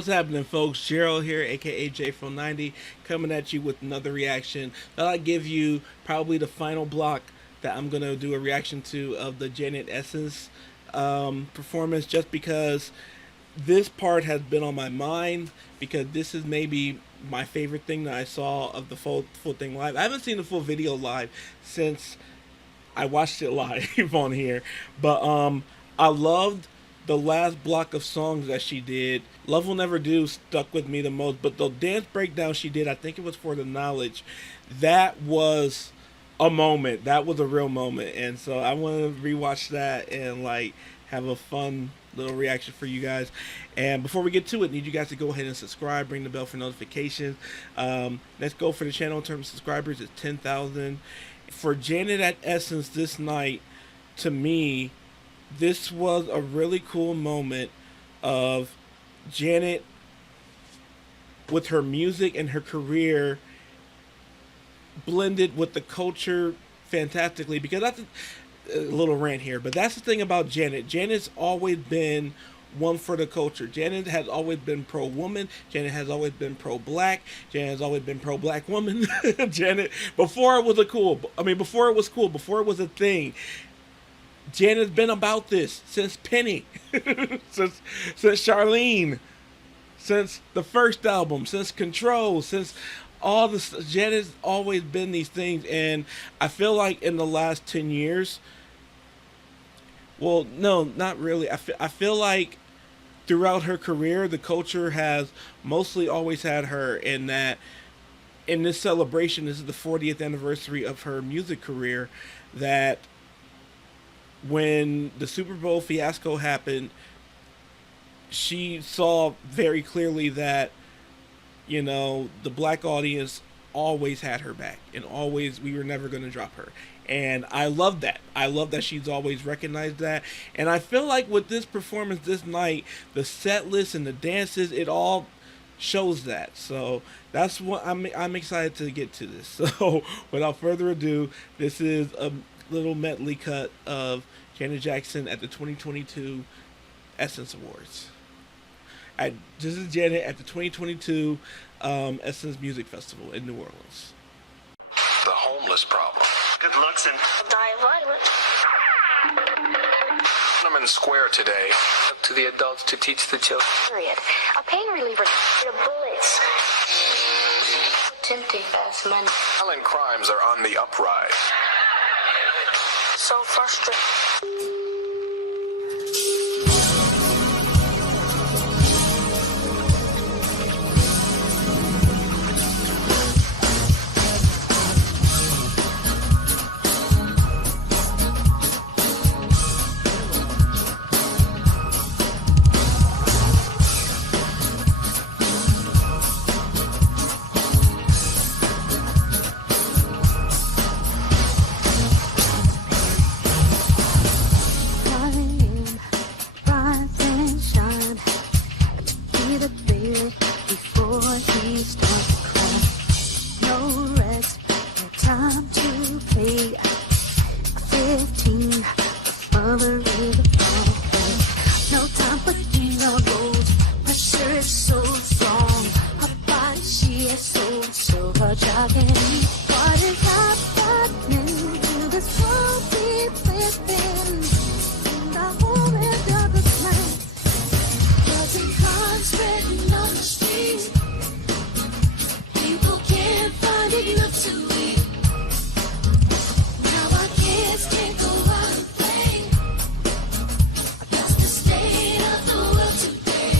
What's happening, folks? Gerald here, aka J from 90, coming at you with another reaction that I give you probably the final block that I'm gonna do a reaction to of the Janet Essence performance, just because this part has been on my mind, because this is maybe my favorite thing that I saw of the full thing live. I haven't seen the full video live since I watched it live on here, but I loved the last block of songs that she did. Love Will Never Do stuck with me the most, but the dance breakdown she did, I think it was for the Knowledge, that was a moment. That was a real moment, and so I want to rewatch that and like have a fun little reaction for you guys. And before we get to it, need you guys to go ahead and subscribe, ring the bell for notifications. Let's go for the channel in terms of subscribers. It's 10,000 for Janet at Essence this night. To me, this was a really cool moment of Janet with her music and her career blended with the culture fantastically, because that's a little rant here, but that's the thing about Janet. Janet's always been one for the culture. Janet has always been pro-woman. Janet has always been pro-black. Janet has always been pro-black woman. Janet, before it was before it was cool, before it was a thing, Janet's been about this since Penny, since Charlene, since the first album, since Control, since all this. Janet's always been these things, and I feel like in the last 10 years, well, no, not really. I feel like throughout her career, the culture has mostly always had her, in that in this celebration, this is the 40th anniversary of her music career, that when the Super Bowl fiasco happened, she saw very clearly that, you know, the black audience always had her back, and always, we were never going to drop her. And I love that. I love that she's always recognized that. And I feel like with this performance this night, the set list and the dances, it all shows that. So that's what I'm excited to get to this. So without further ado, this is a little medley cut of Janet Jackson at the 2022 Essence Awards. This is Janet at the 2022 Essence Music Festival in New Orleans. The homeless problem. Good looks and Tiananmen Square today. Up to the adults to teach the children. Period. A pain reliever. The bullets. Tempting fast money. Violent crimes are on the uprise. So frustrating. What is happening to this world we live in? In the whole end of this land, dozen cars written on the street. People can't find enough to eat. Now our kids can't go out and play. That's the state of the world today.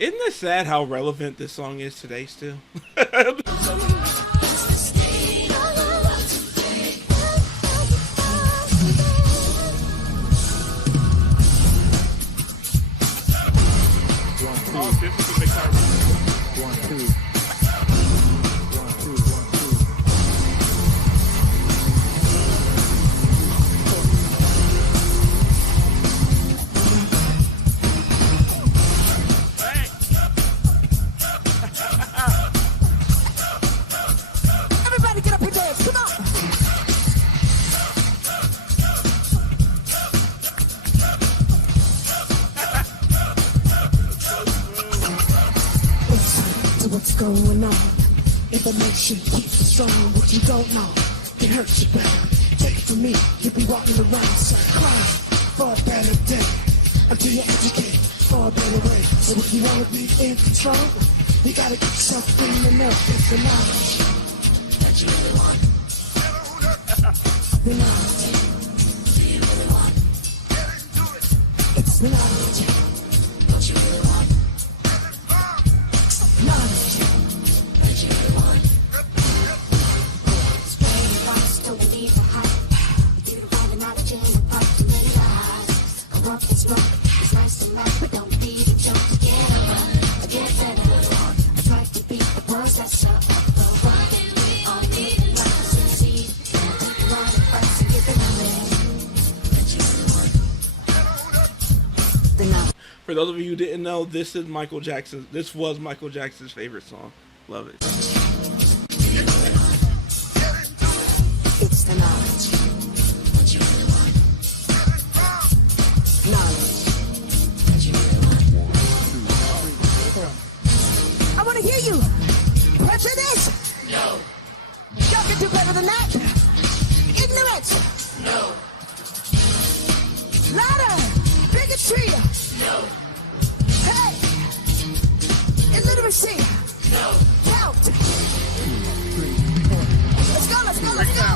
Isn't Isn't it sad how relevant this song is today still? Oh, this is a big time. 1, 2. Everybody get up and dance, come on! So what's going on? Information keeps you strong. What you don't know, it hurts you better. Take it from me, you'll be walking around crying for a better day. Until you educate for a better way. So if you wanna be in control, you gotta get yourself in the know. It's the knowledge that you really want. The knowledge. Do you really want? It's the knowledge. What you really want. Knowledge. That you really want. Spray box, don't need the hype. You can find the knowledge in the pipe to many eyes. Corrupt and smoke, it's nice to laugh, but don't be the joke to get over. Get better. I try to beat the buzz that's up. We all need a lot to succeed. Take a lot of fights and get the knowledge. That you really want. The knowledge. For those of you who didn't know, this is Michael Jackson. This was Michael Jackson's favorite song. Love it. It's the knowledge. What you really want. Knowledge. What you really want. I want to hear you. Prejudice? No. Y'all can do better than that. Ignorance? No. Louder. Bigotry? No. Hey. Illiteracy? No. Count. Let's go, let's go, let's go.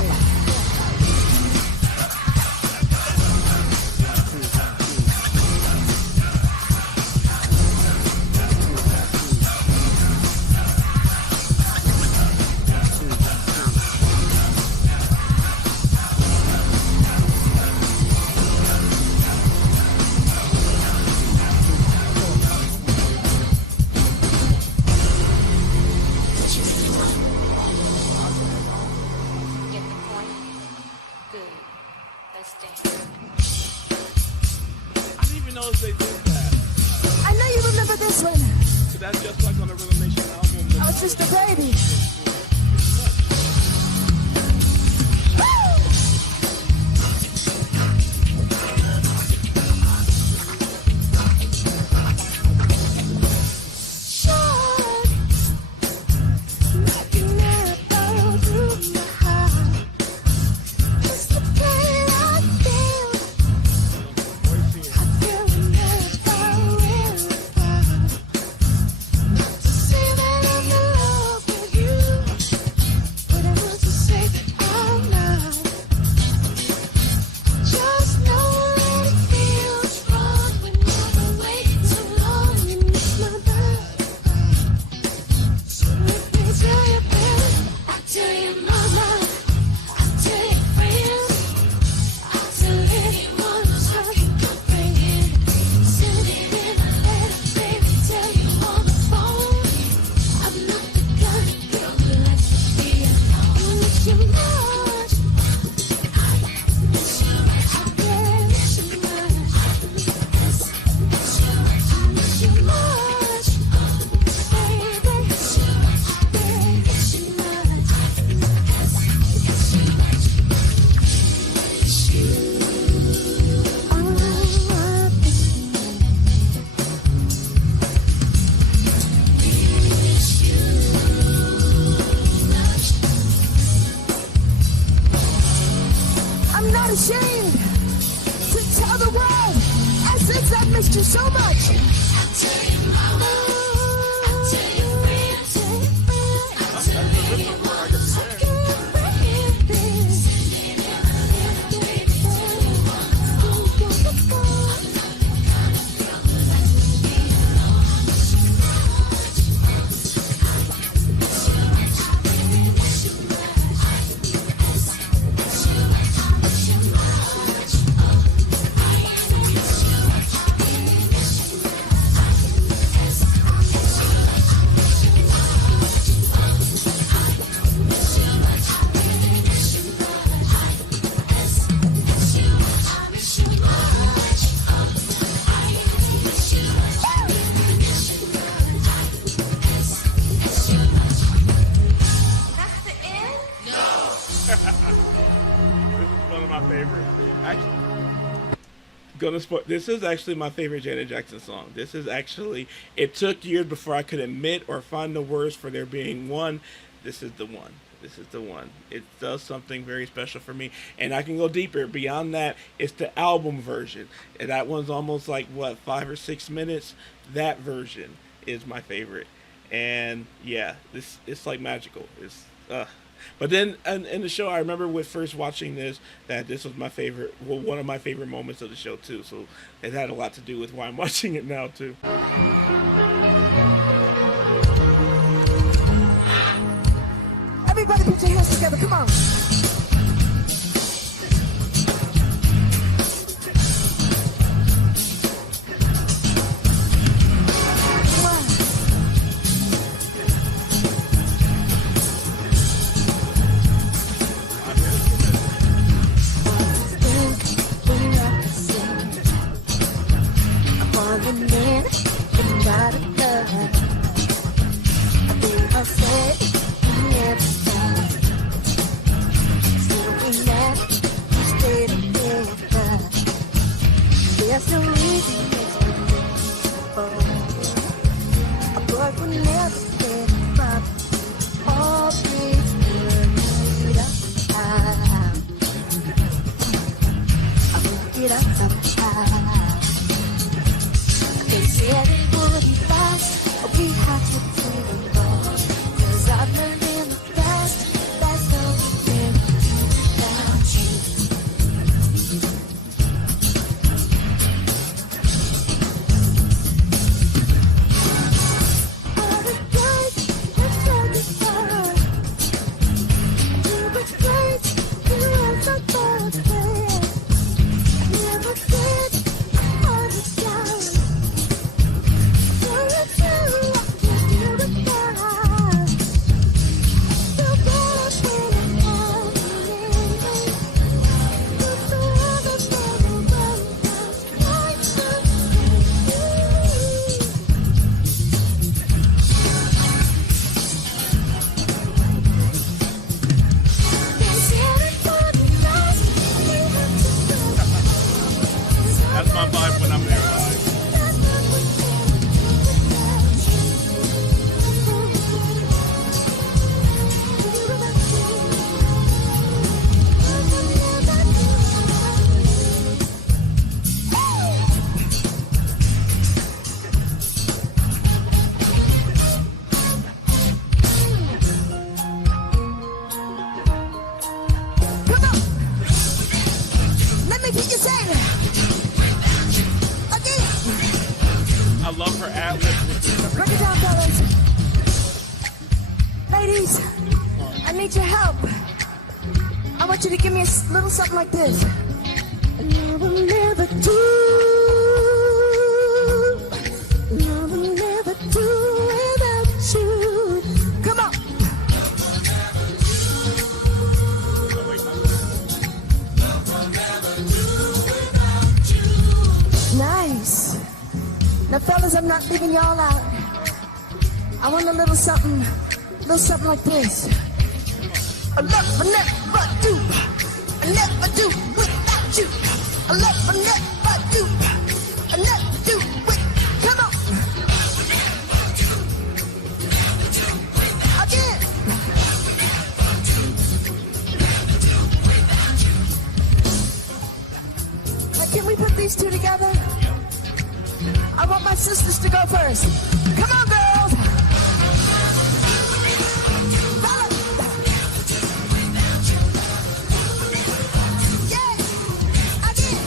Get the point? Good. Let's dance. I didn't even know if they did that. I know you remember this one. So that's just like on the Rhythm Nation album. I was just a baby. Ashamed to tell the world essence I've missed you so much. I'll tell you, mama. I'll tell you, friends. I'll tell you, my favorite. This is actually my favorite Janet Jackson song. This is actually, it took years before I could admit or find the words for there being one. This is the one. This is the one. It does something very special for me. And I can go deeper. Beyond that, it's the album version. And that one's almost like, 5 or 6 minutes? That version is my favorite. And yeah, it's like magical. But then in the show, I remember with first watching this, that this was my favorite, one of my favorite moments of the show too. So it had a lot to do with why I'm watching it now too. Everybody put your hands together, come on. There's no reason for a boy will never get up. All things will lead up. I will get up. They said it wouldn't last, but we have to take it all. 'Cause I've learned in the past that's nothing without you. That's my vibe when I'm there live. Come on! Let me hear you say it! I love her ad-libs with this. Break it down, fellas. Ladies, I need your help. I want you to give me a little something like this. Love will never do. Love will never do without you. Come on. Nice. Now, fellas, I'm not leaving y'all out. I want a little something like this. I love will never do. I never do without you. I love will never do. I never do with. Come on. Again. Now, can we put these two together? I want my sisters to go first. Come on, girls. Yeah, again.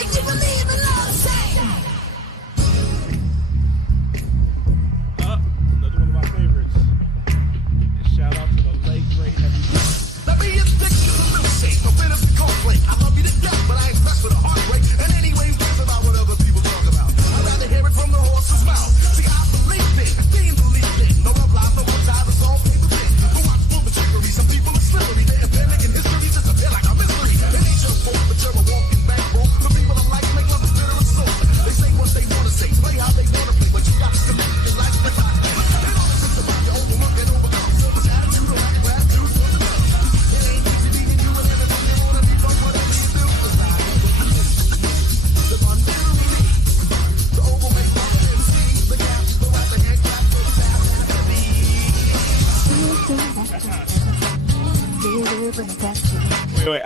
If you believe in love, say. Another one of my favorites. And shout out to the late, great heavy. Let me introduce you to milkshake, the winner of the cornflake.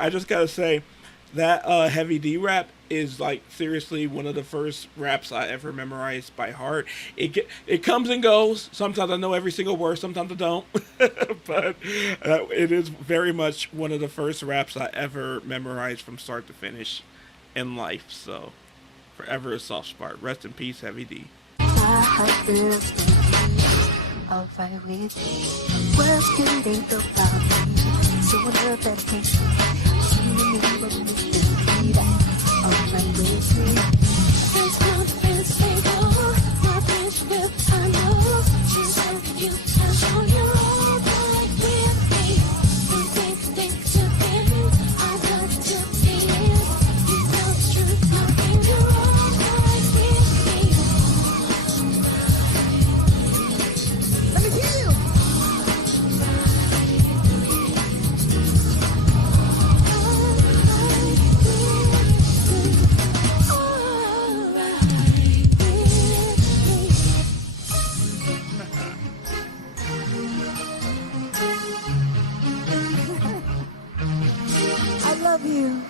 I just gotta say that Heavy D rap is like seriously one of the first raps I ever memorized by heart. It comes and goes. Sometimes I know every single word, sometimes I don't. But it is very much one of the first raps I ever memorized from start to finish in life. So forever a soft spot. Rest in peace, Heavy D. Alright with me. Words can think about me. So I love that case. You and me were meant to be that. Alright with me. Friends come, friends say go. My friendship I know. She's with you. I'm sure you're alright with me. Think to end. I got to be in. You know it's true. Nothing you're alright with me. Let me hear you. I love you.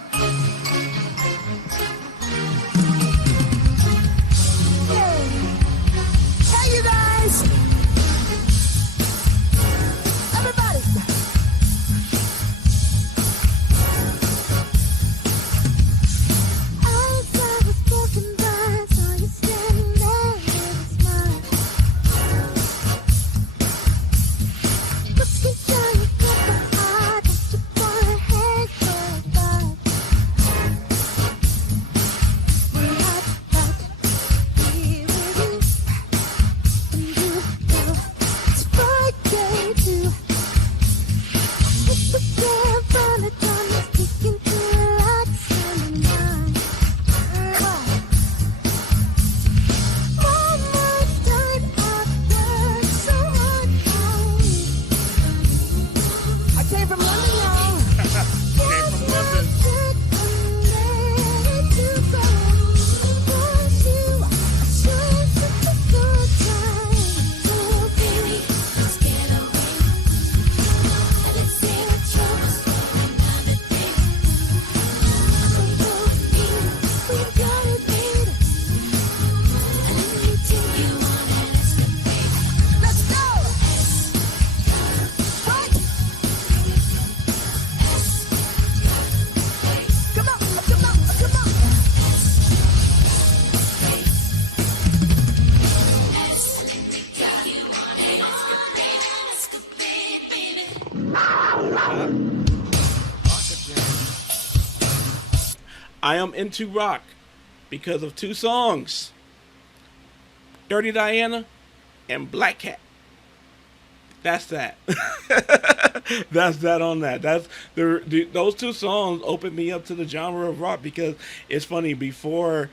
Hey, hey, you guys. Everybody. As I was walking by, saw you standing there with a smile. Looking down, you got my eye, don't you wanna hang goodbye? Well, I'd like to be with you, and you know it's Friday too. If we can't find a time, let's kick into relax and unwind. All my time I've worked so hard on. I came from London, y'all. Came from London. So baby, let's get away. Let's say our troubles for another day. So me, we got it made. And let me take you on an escapade. Let's go. What? Come on, come on, come on. I am into rock because of two songs, Dirty Diana and Black Cat. That's that. That's that on that. That's those two songs opened me up to the genre of rock because it's funny. Before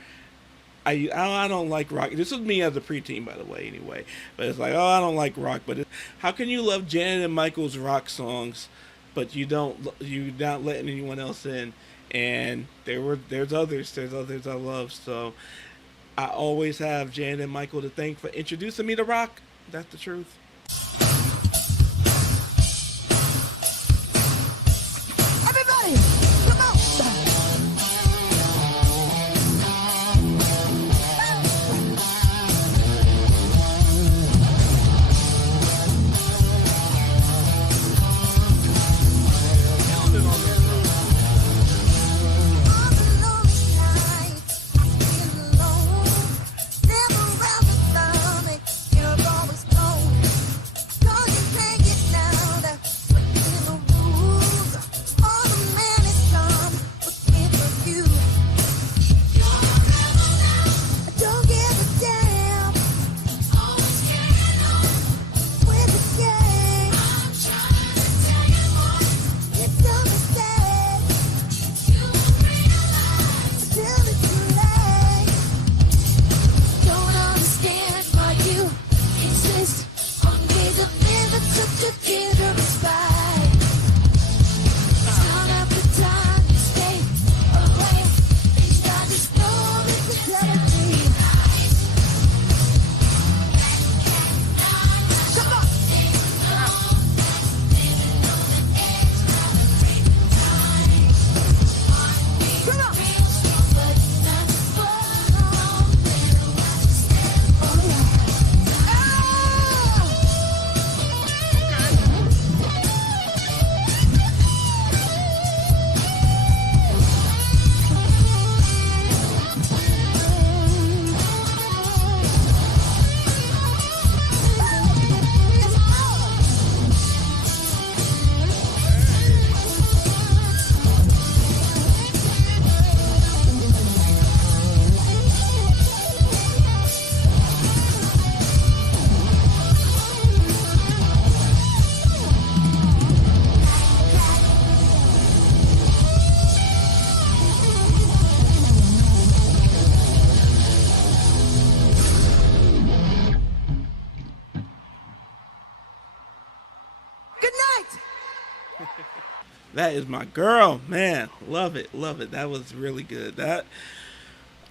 I don't like rock. This was me as a preteen, by the way. Anyway, but it's like, oh, I don't like rock. But how can you love Janet and Michael's rock songs, but you're not letting anyone else in? And there's others I love. So I always have Janet and Michael to thank for introducing me to rock. That's the truth. Everybody, come on. On the lonely nights, I feel alone. Never around the stomach, you're always gone. That is my girl, man. Love it, love it. That was really good. That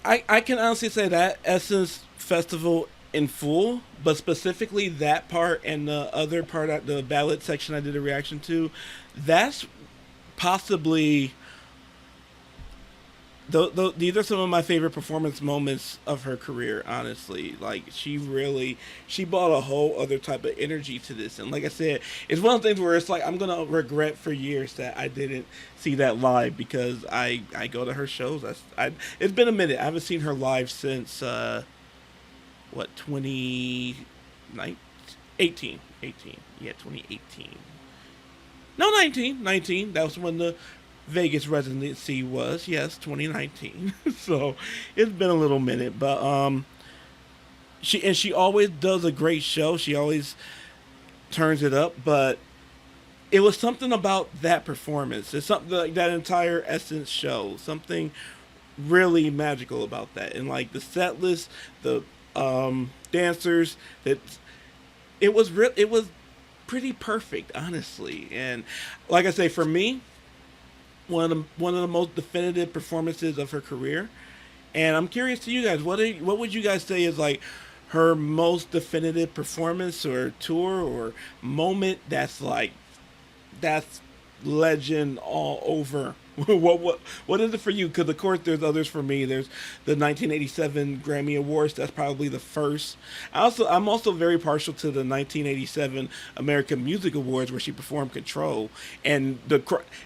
I can honestly say that Essence Festival in full, but specifically that part and the other part, the ballad section I did a reaction to, that's possibly these are some of my favorite performance moments of her career, honestly. Like, she brought a whole other type of energy to this. And like I said, it's one of the things where it's like I'm gonna regret for years that I didn't see that live, because I go to her shows. It's been a minute. I haven't seen her live since 2018. 18. Yeah, 2018. No, 19. That was when the Vegas residency was. Yes, 2019. So it's been a little minute, but she always does a great show. She always turns it up, but it was something about that performance. It's something like that entire Essence show. Something really magical about that, and like the set list, the dancers. That it was pretty perfect, honestly. And like I say, for me, one of the most definitive performances of her career. And I'm curious to you guys, what would you guys say is like her most definitive performance or tour or moment that's legend all over? What is it for you? Because of course there's others for me. There's the 1987 Grammy Awards. That's probably the first. I'm also very partial to the 1987 American Music Awards, where she performed Control, and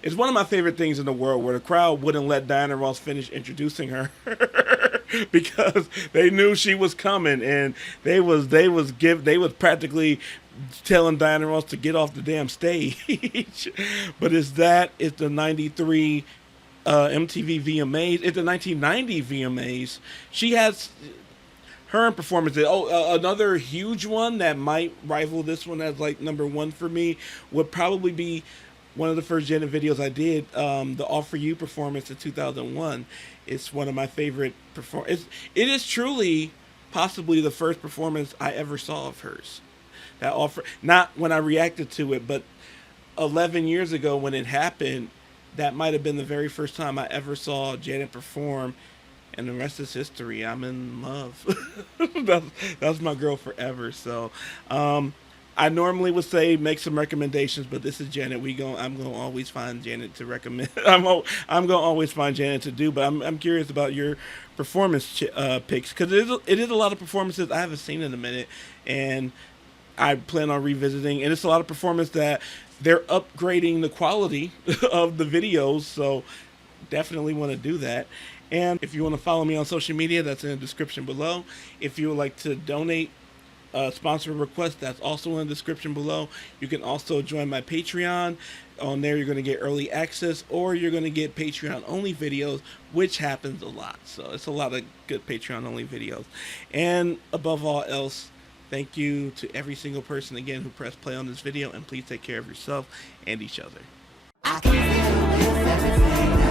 it's one of my favorite things in the world, where the crowd wouldn't let Diana Ross finish introducing her because they knew she was coming, and they was practically telling Diana Ross to get off the damn stage. But it's the 93 MTV VMAs. It's the 1990 VMAs. She has her performances. Another huge one that might rival this one as like number one for me would probably be one of the first Janet videos I did, the All For You performance in 2001. It's one of my favorite performances. It is truly possibly the first performance I ever saw of hers. That offer, not when I reacted to it, but 11 years ago when it happened, that might have been the very first time I ever saw Janet perform, and the rest is history. I'm in love. That's my girl forever. So, I normally would say make some recommendations, but this is Janet. I'm gonna always find Janet to recommend. I'm gonna always find Janet to do. But I'm curious about your performance picks, because it is a lot of performances I haven't seen in a minute, and I plan on revisiting, and it's a lot of performance that they're upgrading the quality of the videos, so definitely want to do that. And if you want to follow me on social media, that's in the description below. If you would like to donate, sponsor request, that's also in the description below. You can also join my Patreon. On there, you're going to get early access, or you're going to get Patreon only videos, which happens a lot. So it's a lot of good Patreon only videos. And above all else, thank you to every single person, again, who pressed play on this video, and please take care of yourself and each other. I can feel this everything.